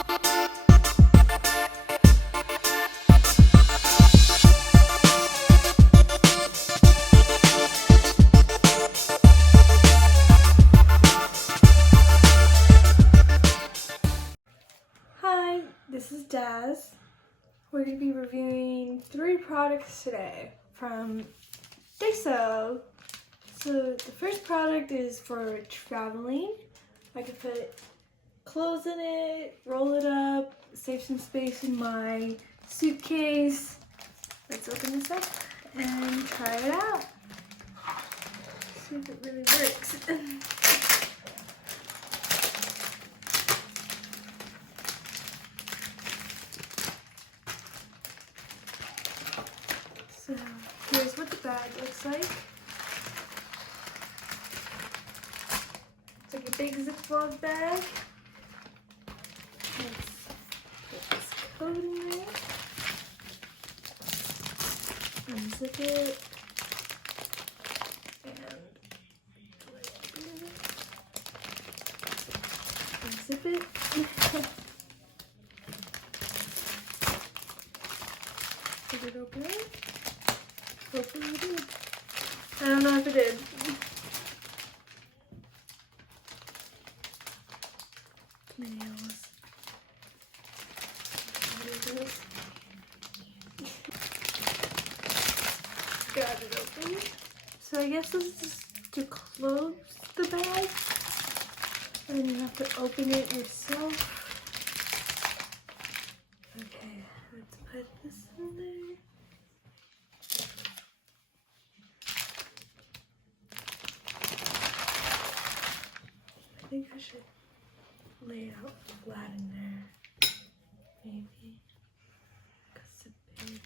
Hi, this is Daz. We're going to be reviewing 3 products today from Daiso. So the first product is for traveling. I can put clothes in it, roll it up, save some space in my suitcase. Let's open this up and try it out. See if it really works. So here's what the bag looks like. It's like a big Ziploc bag. Let's put this coat in there. Unzip it. And unzip it. Did it open it? Hopefully it did. I don't know if it did. Nails. Got it open. So I guess this is just to close the bag. And then you have to open it yourself. Okay, let's put this in there. I think I should lay it out flat in there. Maybe. Because it's big.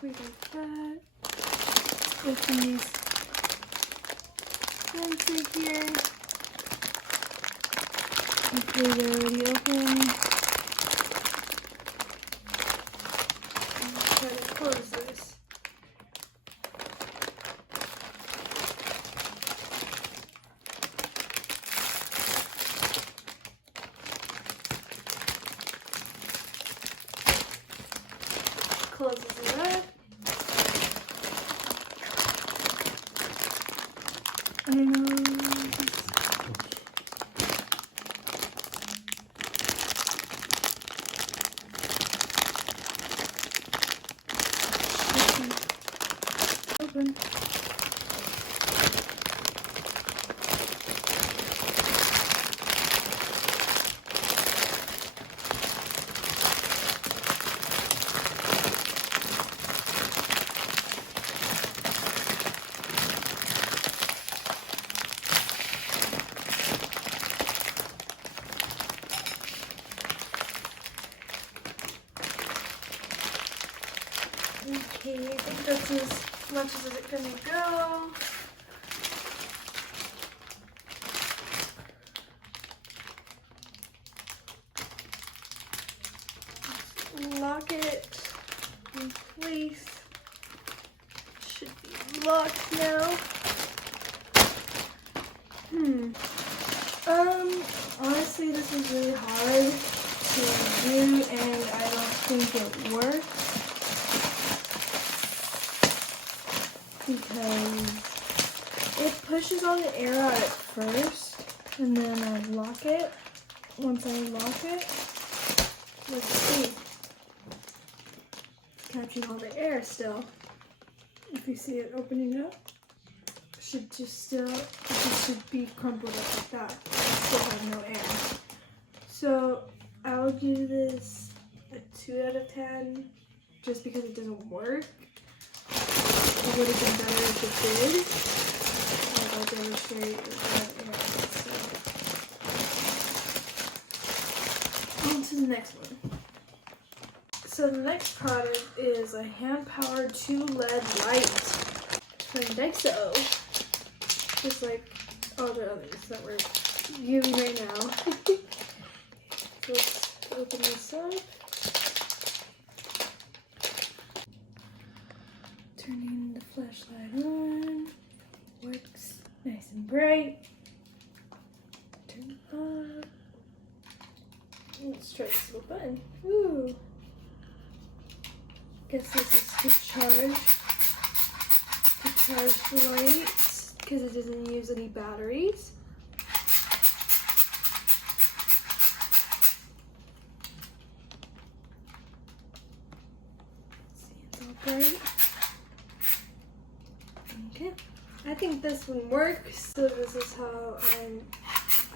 We got that. Open these vents here. Hopefully they're already open. And try to close this. Closes it up. Open. Okay, I think that's as much as it's gonna go. Just lock it in place. Should be locked now. Honestly, this is really hard to do, and I don't think it works. Because it pushes all the air out at first, and then I lock it. Once I lock it, let's see, it's catching all the air still. If you see it opening up, it just should be crumpled up like that. Still have no air. So I'll give this a 2 out of 10, just because it doesn't work. It would have been better if it did. I'll demonstrate that. On to the next one. So the next product is a hand-powered 2 LED light. from Daiso. Just like all the others that we're viewing right now. So let's open this up. Turning the flashlight on. Works nice and bright. Turn it on. Let's try this little button. Ooh. Guess this is to charge the lights because it doesn't use any batteries. See, it's all bright. Okay, I think this one works. So this is how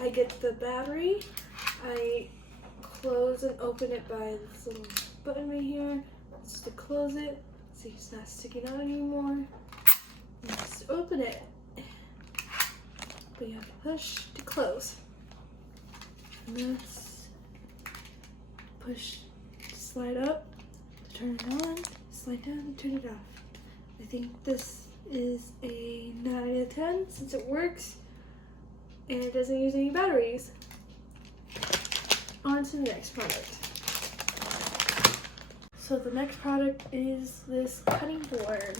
I get the battery. I close and open it by this little button right here. Just to close it, see it's not sticking out anymore. And just open it. But you have to push to close. And let's push, slide up to turn it on, slide down to turn it off. I think this is a 9 out of 10 since it works and it doesn't use any batteries. On to the next product. So the next product is this cutting board.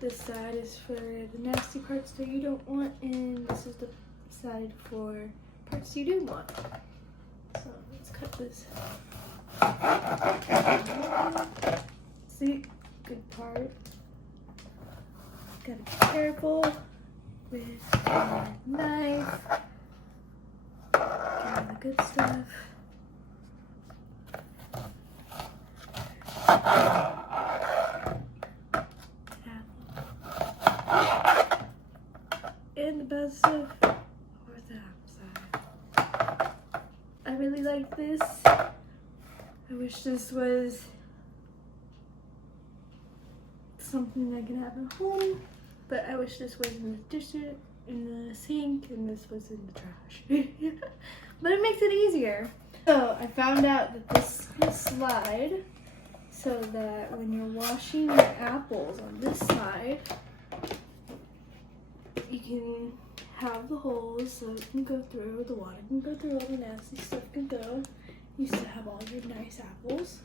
This side is for the nasty parts that you don't want, and this is the side for parts you do want. So let's cut this. See, good part. Gotta be careful with your knife. Get all the good stuff. And the bad stuff or the outside. I really like this. I wish this was something I can have at home, but I wish this was in the dishes, in the sink, and this was in the trash. But it makes it easier. So I found out that this can slide so that when you're washing your apples on this side, you can have the holes so it can go through, the water can go through, all the nasty stuff can go. You still have all your nice apples.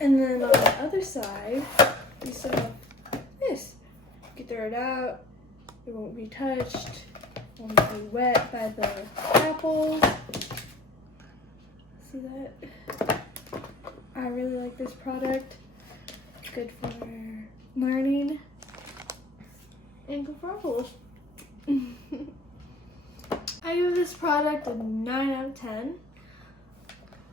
And then on the other side, you still have this. You can throw it out, it won't be touched, it won't be wet by the apples. See that? I really like this product. Good for learning and good for apples. I give this product a 9 out of 10.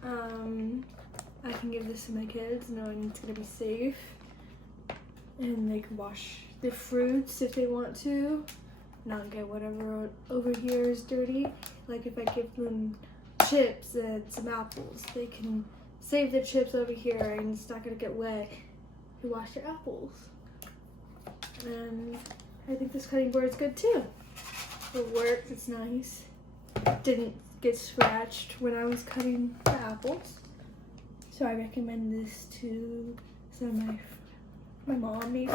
I can give this to my kids knowing it's gonna be safe, and they can wash the fruits if they want to, not get whatever over here is dirty. Like if I give them chips and some apples, they can save the chips over here and it's not gonna get wet. You wash your apples. And I think this cutting board is good too. It works, it's nice. Didn't get scratched when I was cutting the apples. So I recommend this to some of my mom maybe.